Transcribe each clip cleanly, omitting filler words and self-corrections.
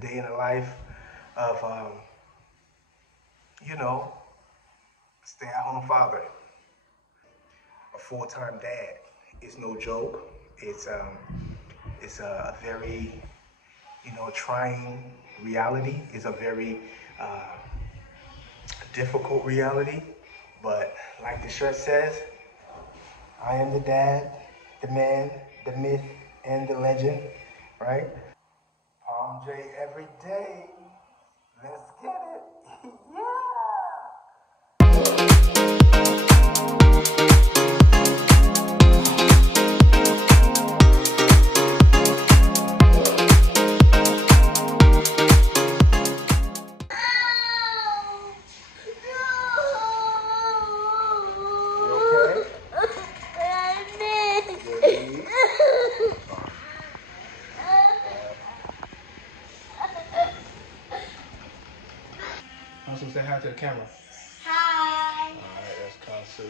day in the life of, stay-at-home father, a full-time dad. It's no joke. It's a very, trying reality. It's a very difficult reality. But like the shirt says, I am the dad, the man, the myth, and the legend, right? POM-J every day. Let's get it. Yeah. Kansu, say hi to the camera. Hi. Alright, that's Kansu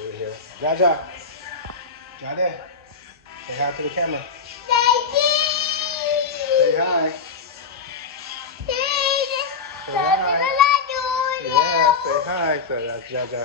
over here. Jaja. Jade. Say hi to the camera. Say hi. Say hi. Yeah, say hi. So that's Jaja.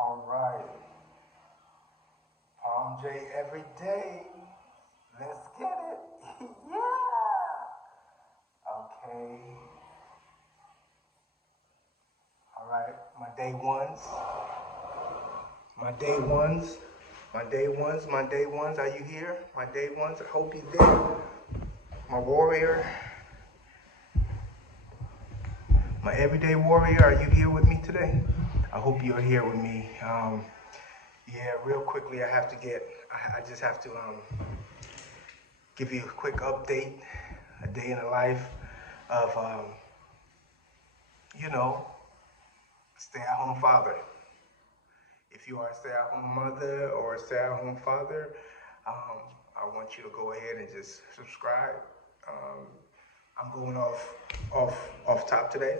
All right. POM-J every day. Let's get it. Yeah. Okay. All right. My day ones. My day ones. My day ones. My day ones. Are you here? My day ones. I hope you're there. My warrior. My everyday warrior. Are you here with me today? I hope you're here with me. Yeah, real quickly, I just have to give you a quick update, a day in the life of, stay-at-home father. If you are a stay-at-home mother or a stay-at-home father, I want you to go ahead and just subscribe. I'm going off top today,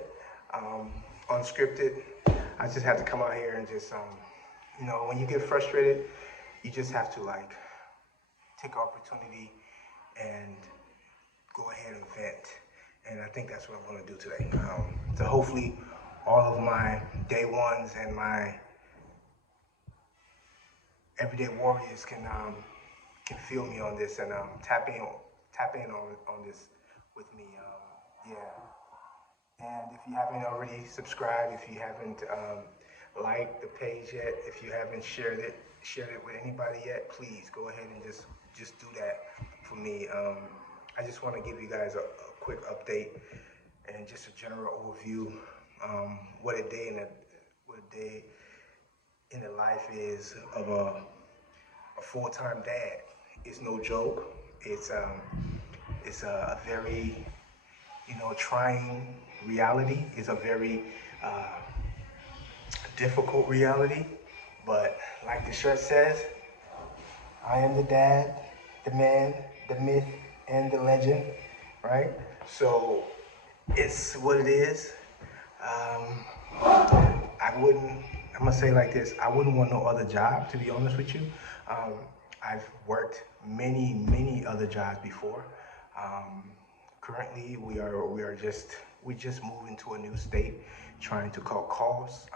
unscripted. I just have to come out here and just, when you get frustrated, you just have to take opportunity and go ahead and vent. And I think that's what I'm going to do today. So hopefully all of my day ones and my everyday warriors can feel me on this and tap in on this with me. Yeah. And if you haven't already subscribed, if you haven't liked the page yet, if you haven't shared it with anybody yet, please go ahead and just do that for me. I just want to give you guys a quick update and just a general overview. What a day in the life is of a full-time dad. It's no joke. It's a very trying reality. It's a very difficult reality. But like the shirt says, I am the dad, the man, the myth, and the legend, right? So it's what it is. I'm gonna say like this, I wouldn't want no other job, to be honest with you. I've worked many other jobs before. Currently, we just moved into a new state, trying to cut costs.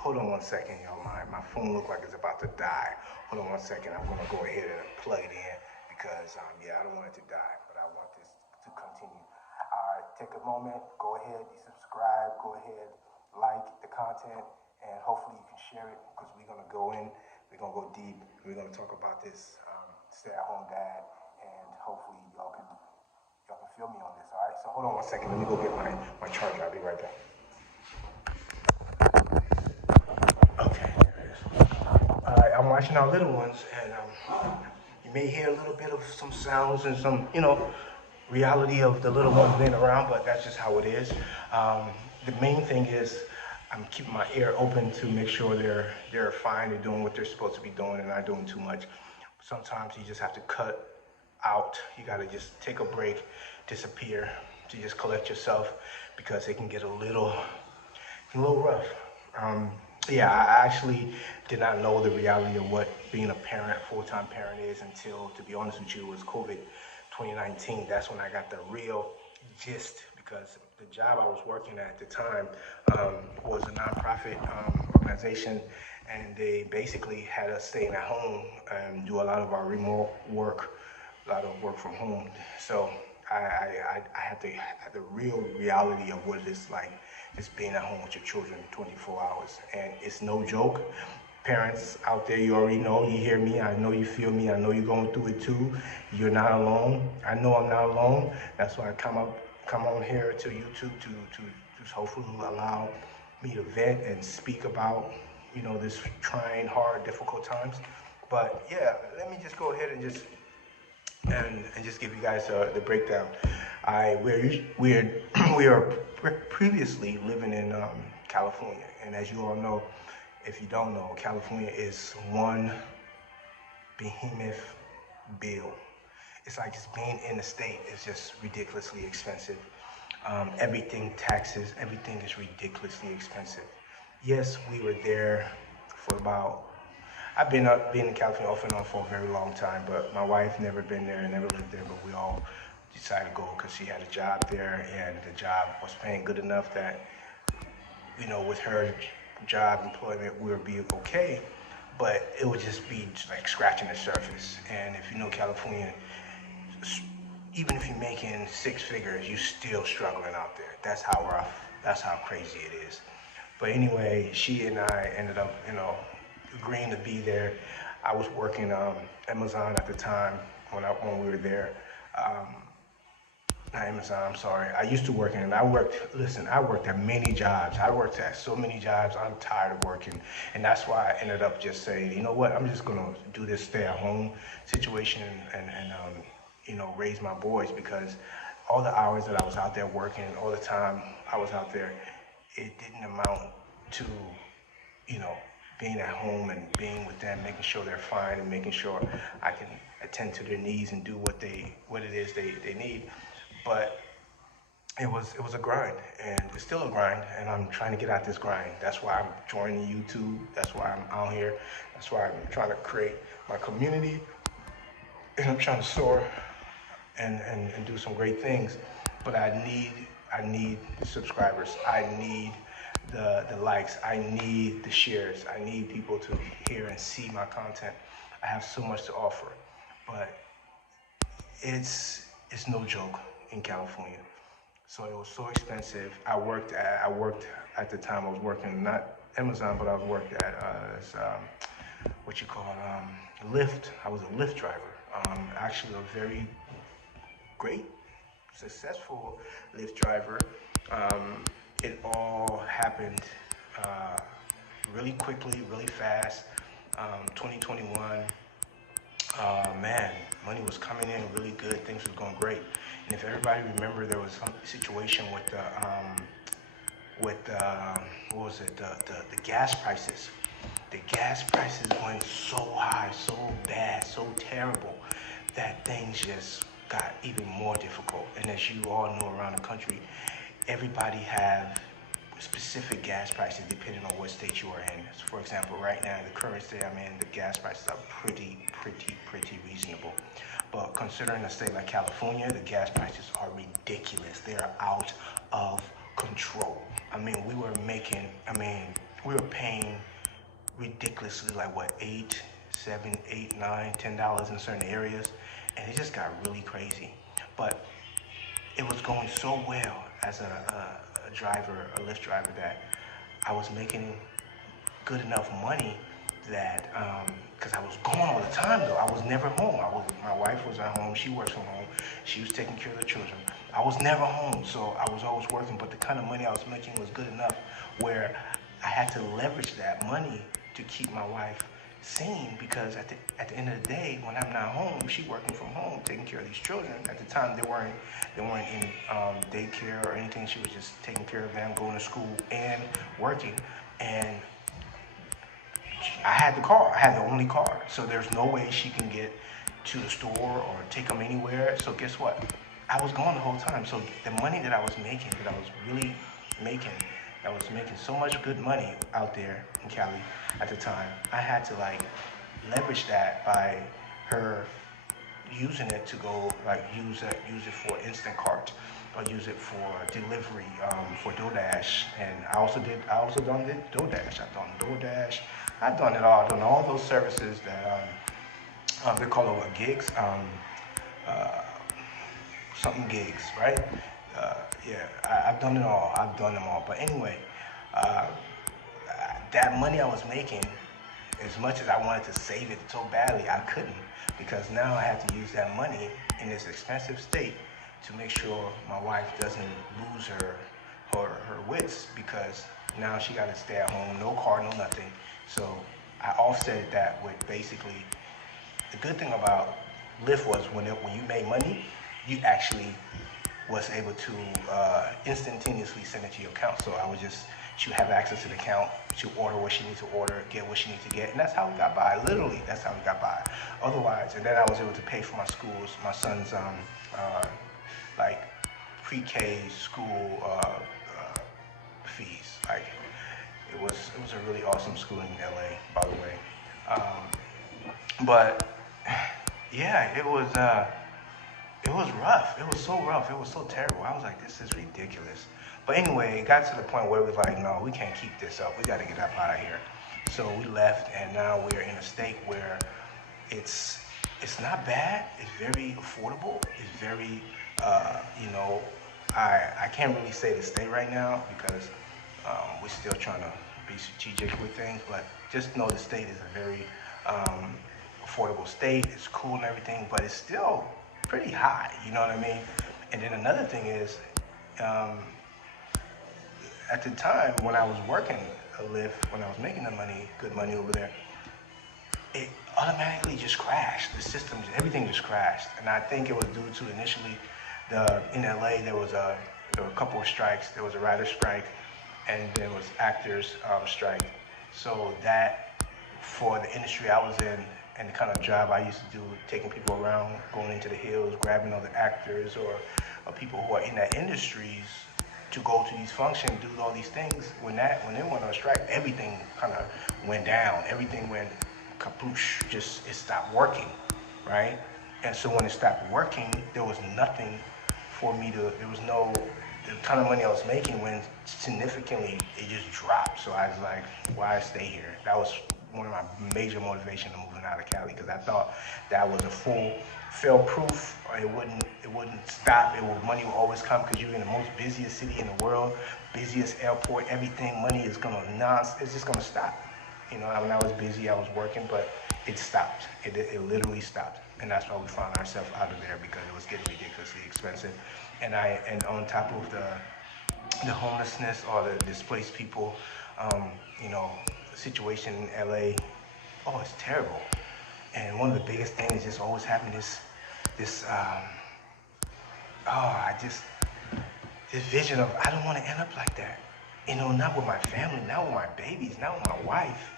Hold on one second, y'all. My phone look like it's about to die. Hold on one second. I'm gonna go ahead and plug it in because, I don't want it to die, but I want this to continue. All right, take a moment, go ahead, subscribe, go ahead, like the content, and hopefully you can share it because we're gonna go deep. We're gonna talk about this stay-at-home dad feel me on this, all right? So hold on one second. Let me go get my charger. I'll be right back. Okay, there it is. All right, I'm watching our little ones, and you may hear a little bit of some sounds and some, reality of the little ones being around, but that's just how it is. The main thing is I'm keeping my ear open to make sure they're fine, they're doing what they're supposed to be doing and not doing too much. Sometimes you just have to cut out. You got to just take a break, disappear, to just collect yourself because it can get a little rough. Yeah, I actually did not know the reality of what being a parent, full-time parent is until, to be honest with you, it was COVID 2019. That's when I got the real gist, because the job I was working at the time was a nonprofit organization, and they basically had us staying at home and do a lot of our remote work, a lot of work from home. So I had the real reality of what it is like just being at home with your children 24 hours. And it's no joke. Parents out there, you already know, you hear me, I know you feel me, I know you're going through it too. You're not alone. I know I'm not alone. That's why I come on here to YouTube to hopefully allow me to vent and speak about, this trying, hard, difficult times. But yeah, let me just go ahead and just give you guys the breakdown. We are previously living in California, and as you all know, if you don't know, California is one behemoth bill. It's like just being in the state is just ridiculously expensive. Everything, taxes, everything is ridiculously expensive. Yes, we were there for about. I've been in California off and on for a very long time, but my wife never been there, never lived there, but we all decided to go because she had a job there, and the job was paying good enough that, with her job employment, we would be okay, but it would just be like scratching the surface. And if you know California, even if you're making six figures, you're still struggling out there. That's how rough, that's how crazy it is. But anyway, she and I ended up, agreeing to be there. I was working Amazon at the time when we were there. Not Amazon, I'm sorry. I used to work I worked at many jobs. I worked at so many jobs, I'm tired of working. And that's why I ended up just saying, you know what, I'm just gonna do this stay at home situation and raise my boys, because all the hours that I was out there working, all the time I was out there, it didn't amount to, being at home and being with them, making sure they're fine and making sure I can attend to their needs and do what it is they need. But it was a grind, and it's still a grind, and I'm trying to get out this grind. That's why I'm joining YouTube. That's why I'm out here. That's why I'm trying to create my community, and I'm trying to soar and do some great things. But I need subscribers. I need the likes. I need the shares. I need people to hear and see my content. I have so much to offer, but it's no joke in California. So it was so expensive. I worked at the time. I was working not Amazon, but I was worked at Lyft. I was a Lyft driver. Actually, a very great, successful Lyft driver. It all happened really quickly, really fast. 2021, man, money was coming in really good. Things were going great. And if everybody remember, there was some situation with the gas prices. The gas prices went so high, so bad, so terrible that things just got even more difficult. And as you all know, around the country, everybody have specific gas prices depending on what state you are in. So for example, right now, the current state I'm in, the gas prices are pretty reasonable. But considering a state like California, the gas prices are ridiculous. They are out of control. We were paying ridiculously, like what, $8, $7, $8, $9, $10 in certain areas, and it just got really crazy. But it was going so well as a Lyft driver, that I was making good enough money that, because I was gone all the time though. I was never home. My wife was at home. She works from home. She was taking care of the children. I was never home, so I was always working, but the kind of money I was making was good enough where I had to leverage that money to keep my wife sane, because at the end of the day, when I'm not home, she working from home, taking care of these children. At the time, they weren't in daycare or anything. She was just taking care of them, going to school and working. And I had the car. I had the only car. So there's no way she can get to the store or take them anywhere. So guess what? I was gone the whole time. So the money that I was making, that I was really making, I was making so much good money out there in Cali at the time. I had to like leverage that by her using it to go like use it for Instacart or use it for delivery for DoorDash. And I also done DoorDash. I've done it all. I've done all those services that they call it gigs, something gigs, right? Yeah, I've done it all. I've done them all. But anyway, that money I was making, as much as I wanted to save it so badly, I couldn't, because now I have to use that money in this expensive state to make sure my wife doesn't lose her wits, because now she got to stay at home, no car, no nothing. So I offset that with basically, the good thing about Lyft was when you made money, you actually was able to instantaneously send it to your account. So she would have access to the account, she would order what she needs to order, get what she needs to get, and that's how we got by. Literally, that's how we got by. Otherwise, and then I was able to pay for my schools, my son's like pre-K school fees. Like it was a really awesome school in LA, by the way. But yeah, it was rough. It was so rough. It was so terrible. I was like, this is ridiculous. But anyway, it got to the point where it was like, no, we can't keep this up. We got to get up out of here. So we left, and now we're in a state where it's not bad. It's very affordable. It's very, I can't really say the state right now because we're still trying to be strategic with things. But just know the state is a very affordable state. It's cool and everything, but it's still pretty high, you know what I mean? And then another thing is, at the time when I was working a Lyft, when I was making the money, good money over there, it automatically just crashed. The system, everything just crashed. And I think it was due to initially, in LA there were a couple of strikes. There was a writer strike, and there was actors strike. So that, for the industry I was in, and the kind of job I used to do, taking people around, going into the hills, grabbing other actors or people who are in that industries to go to these functions, do all these things. When they went on strike, everything kind of went down. Everything went kapoosh. Just it stopped working, right? And so when it stopped working, there was nothing for me to. There was no the kind of money I was making when significantly it just dropped. So I was like, why stay here? That was one of my major motivation to moving out of Cali, because I thought that was a full fail-proof. It wouldn't stop. Money will always come, because you're in the most busiest city in the world, busiest airport. Everything, money is it's just gonna stop. You know, when I was busy, I was working, but it stopped. It literally stopped, and that's why we found ourselves out of there, because it was getting ridiculously expensive. And on top of the homelessness or the displaced people, situation in LA, it's terrible. And one of the biggest things is just always having this vision of, I don't want to end up like that. Not with my family, not with my babies, not with my wife.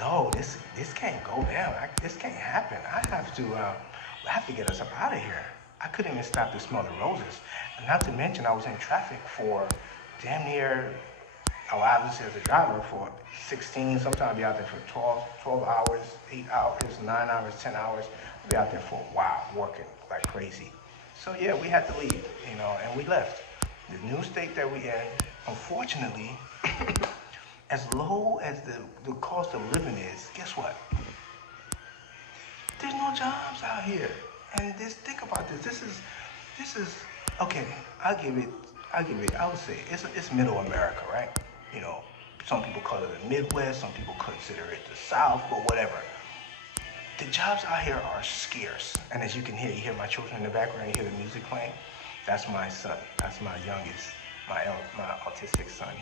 No, this can't go down. This can't happen. I have to get us up out of here. I couldn't even stop to smell the roses. And not to mention, I was in traffic for damn near, obviously as a driver, for 16, sometimes I'll be out there for 12 hours, 8 hours, 9 hours, 10 hours. I'll be out there for a while, working like crazy. So yeah, we had to leave, and we left. The new state that we in, unfortunately, as low as the cost of living is, guess what? There's no jobs out here. And think about this. This is okay. I would say it's middle America, right? Some people call it the Midwest, some people consider it the South, but whatever. the jobs out here are scarce. And as you can hear, you hear my children in the background, you hear the music playing. That's my son. That's my youngest, my autistic son.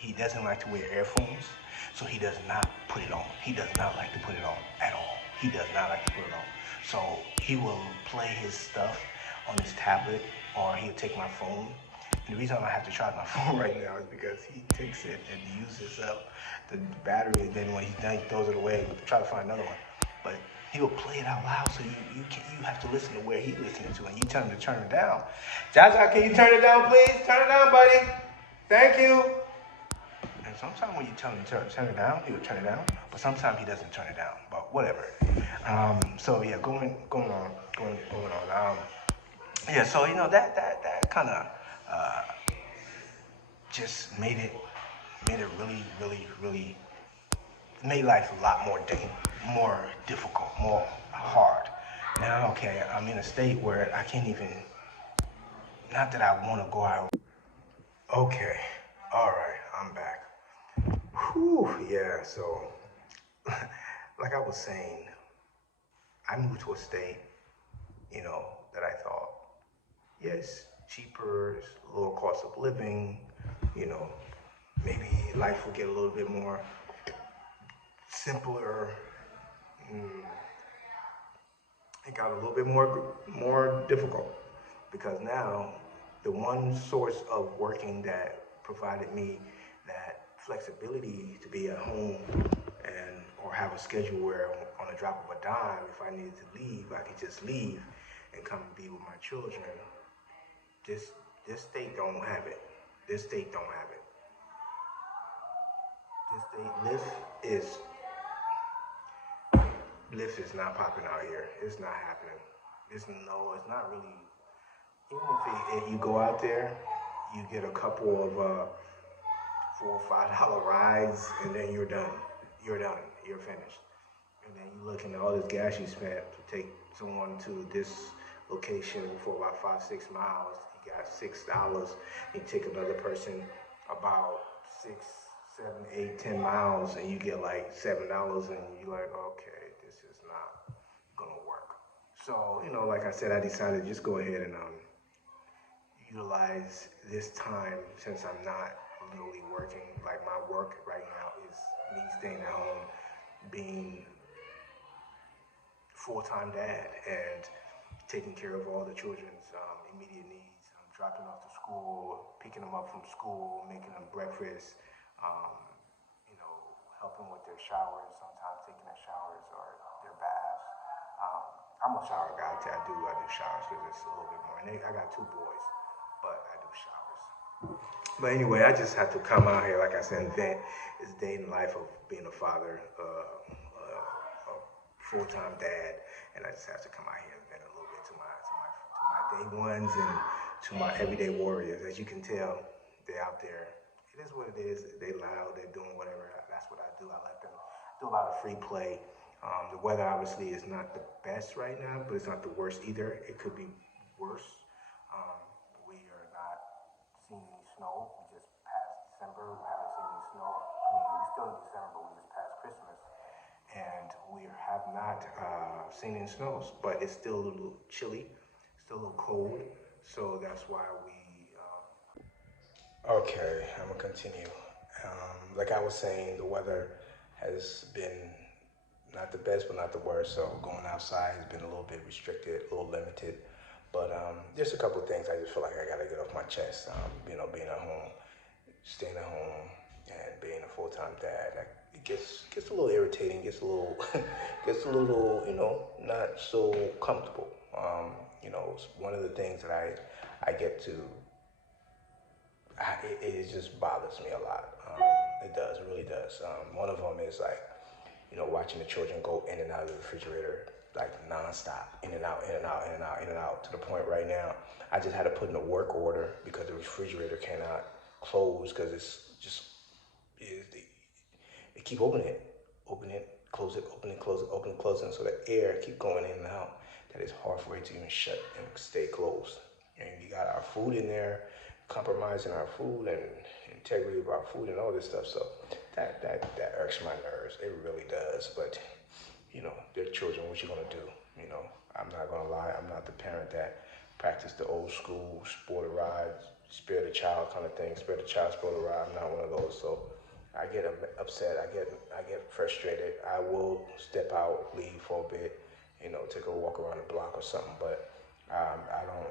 He doesn't like to wear earphones, so he does not put it on. He does not like to put it on at all. He does not like to put it on. So he will play his stuff on his tablet, or he'll take my phone. And the reason I have to charge my phone right now is because he takes it and uses up the battery, and then when he's done, he throws it away to try to find another one. But he will play it out loud, so you have to listen to where he's listening to, and you tell him to turn it down. Jaja, can you turn it down, please? Turn it down, buddy. Thank you. And sometimes when you tell him to turn it down, he will turn it down. But sometimes he doesn't turn it down. But whatever. So yeah, going on. Yeah, so that kind of just made it really made life a lot more difficult, more hard. Now, okay, I'm in a state where I can't even, not that I want to go out. Okay, all right, I'm back. Whew, yeah, so, like I was saying, I moved to a state, that I thought, yes, cheaper, lower cost of living, maybe life will get a little bit more simpler. It got a little bit more difficult because now the one source of working that provided me that flexibility to be at home or have a schedule where on a drop of a dime, if I needed to leave, I could just leave and come and be with my children. This state don't have it. This state don't have it. This state, Lyft is not popping out here. It's not happening. It's not really. Even if you go out there, you get a couple of $4 or $5 rides, and then you're done. You're done. You're finished. And then you looking at all this gas you spent to take someone to this location for about 5-6 miles. You got $6. You take another person about 6, 7, 8, 10 miles, and you get like $7, and you're like, okay, this is not gonna work. So, like I said, I decided to just go ahead and utilize this time since I'm not literally working. Like my work right now is me staying at home, being full-time dad and taking care of all the children's immediate needs. I'm dropping off to school, picking them up from school, making them breakfast, helping with their showers, sometimes taking their showers or their baths. I'm a shower guy. I do showers because it's a little bit more. And I got 2 boys, but I do showers. But anyway, I just had to come out here, like I said, and vent this day in the life of being a father, a full-time dad, and I just have to come out here and vent a little bit to my day ones and to my everyday warriors. As you can tell, they're out there. It is what it is. They loud. They're doing whatever. That's what I do. I let them do a lot of free play. The weather obviously is not the best right now, but it's not the worst either. It could be worse. We are not seeing any snow. We just passed December. We haven't seen any snow. I mean, we're still in December, but we just passed Christmas. And we have not seen any snows, but it's still a little chilly, still a little cold. So that's why we... Okay, I'm gonna continue. Like I was saying, the weather has been not the best, but not the worst. So going outside has been a little bit restricted, a little limited. But there's a couple of things I just feel like I gotta get off my chest. Being at home, staying at home, and being a full-time dad, it gets a little irritating, gets a little, not so comfortable. One of the things that I get to, it just bothers me a lot. It does, it really does. One of them is like, watching the children go in and out of the refrigerator like nonstop, in and out, in and out, in and out, in and out, to the point right now I just had to put in a work order because the refrigerator cannot close because they keep opening it, close it, open it, close it, open it, close it, so the air keep going in and out. That is hard for it to even shut and stay closed. And you got our food in there, compromising our food and integrity of our food and all this stuff. So that irks my nerves. It really does. But their children, what you gonna do? I'm not gonna lie, I'm not the parent that practice the old school sport a ride, spare the child kind of thing, spare the child, sport a ride. I'm not one of those. So I get upset, I get frustrated. I will step out, leave for a bit, take a walk around the block or something. But I don't.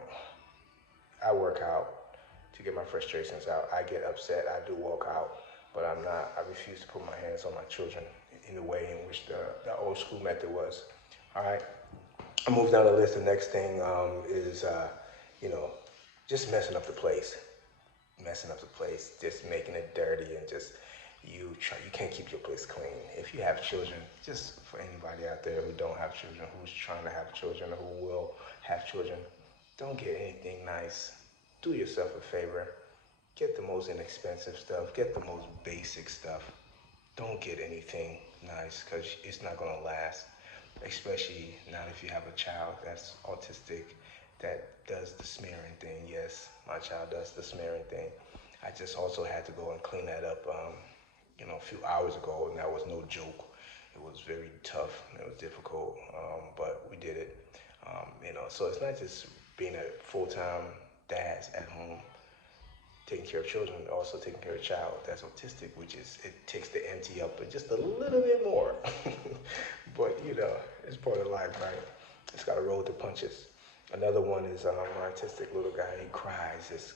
I work out to get my frustrations out. I get upset. I do walk out, but I'm not. I refuse to put my hands on my children in the way in which the old school method was. All right. I move down the list. The next thing is, just messing up the place. Messing up the place, just making it dirty, and just you can't keep your place clean. If you have children, just for anybody out there who don't have children, who's trying to have children, or who will have children, don't get anything nice. Do yourself a favor. Get the most inexpensive stuff. Get the most basic stuff. Don't get anything nice because it's not going to last, especially not if you have a child that's autistic that does the smearing thing. Yes, my child does the smearing thing. I just also had to go and clean that up, a few hours ago, and that was no joke. It was very tough. It was difficult, but we did it. So it's not just being a full-time dad at home taking care of children, also taking care of a child that's autistic, which is, it takes the empty up but just a little bit more. But it's part of life, right? It's got to roll with the punches. Another one is my autistic little guy. He cries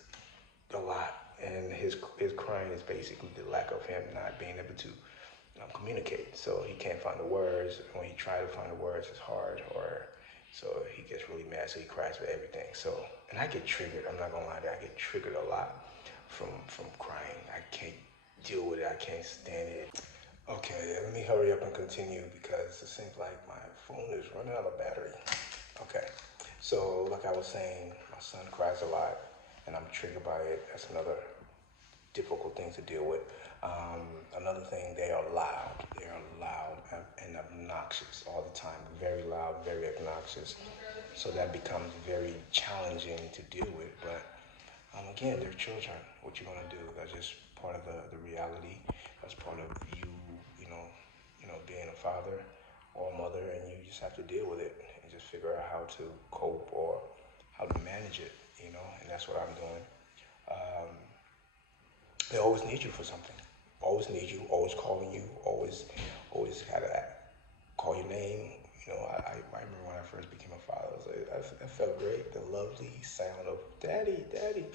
a lot, and his crying is basically the lack of him not being able to communicate. So he can't find the words. When he tries to find the words, it's hard, so he gets really mad. So he cries for everything. So, and I get triggered. I'm not gonna lie, I get triggered a lot from crying. I can't deal with it. I can't stand it. Okay, let me hurry up and continue because it seems like my phone is running out of battery. Okay, so like I was saying, my son cries a lot, and I'm triggered by it. That's another difficult thing to deal with. Another thing, they are loud. They are loud and obnoxious all the time. Very loud, very obnoxious. So that becomes very challenging to deal with. But again, they're children. What you gonna do? That's just part of the reality. That's part of you, being a father or a mother, and you just have to deal with it and just figure out how to cope or how to manage it. And that's what I'm doing. They always need you for something. Always need you. Always calling you. Always gotta call your name. I remember when I first became a father. That felt great. The lovely sound of "Daddy, Daddy."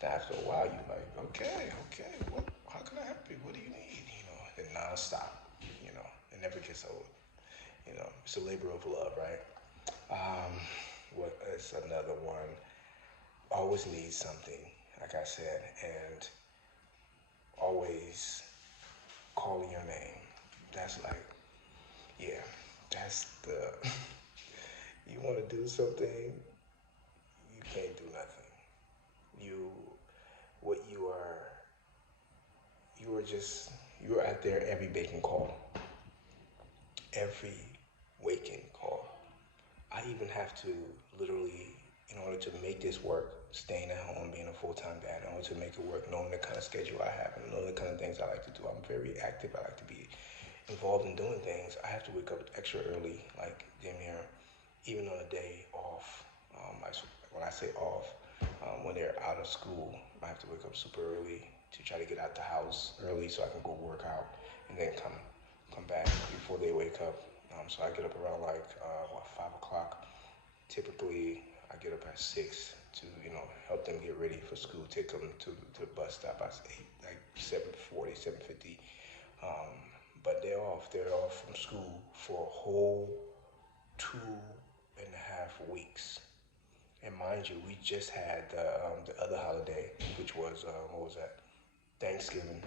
Then after a while, you're like, okay. What? How can I help you? What do you need? And nonstop. It never gets old. It's a labor of love, right? What is another one? Always need something, like I said, and always calling your name. That's like, yeah, that's you want to do something, you can't do nothing. You are out there every waking call. Every waking call. I even have to literally, in order to make this work, staying at home, being a full-time dad, in order to make it work, knowing the kind of schedule I have and knowing the kind of things I like to do. I'm very active. I like to be involved in doing things. I have to wake up extra early, like damn near, even on a day off. When I say off, when they're out of school, I have to wake up super early to try to get out the house early so I can go work out and then come back before they wake up. So I get up around 5 o'clock. Typically, I get up at 6 to help them get ready for school, take them to the bus stop at 8, like 7:40, 7:50. But they're off. They're off from school for a whole 2.5 weeks. And mind you, we just had the other holiday, which was what was that? Thanksgiving,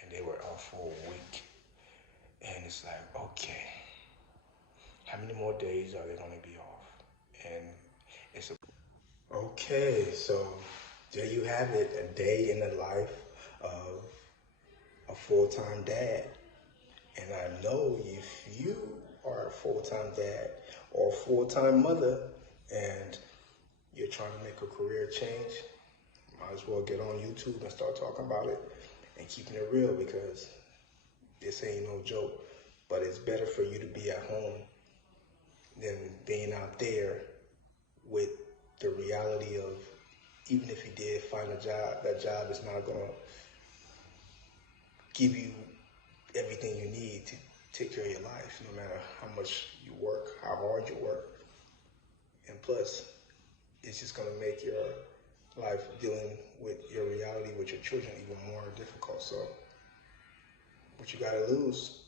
and they were off for a week. And it's like, okay, how many more days are they going to be off? And it's okay. So there you have it, a day in the life of a full-time dad. And I know if you are a full-time dad or a full-time mother and you're trying to make a career change, might as well get on YouTube and start talking about it and keeping it real, because this ain't no joke. But it's better for you to be at home than being out there with the reality of, even if you did find a job, that job is not going to give you everything you need to take care of your life, no matter how much you work, how hard you work. And plus, it's just going to make your life dealing with your reality with your children even more difficult. So, what you got to lose?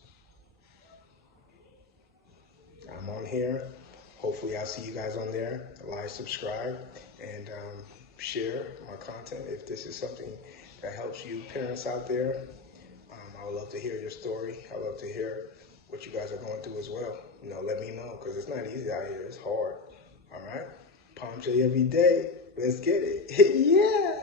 I'm on here. Hopefully I'll see you guys on there. Like, subscribe, and share my content if this is something that helps you parents out there. I would love to hear your story. I would love to hear what you guys are going through as well. Let me know, because it's not easy out here. It's hard. All right? POM-J every day. Let's get it. Yeah.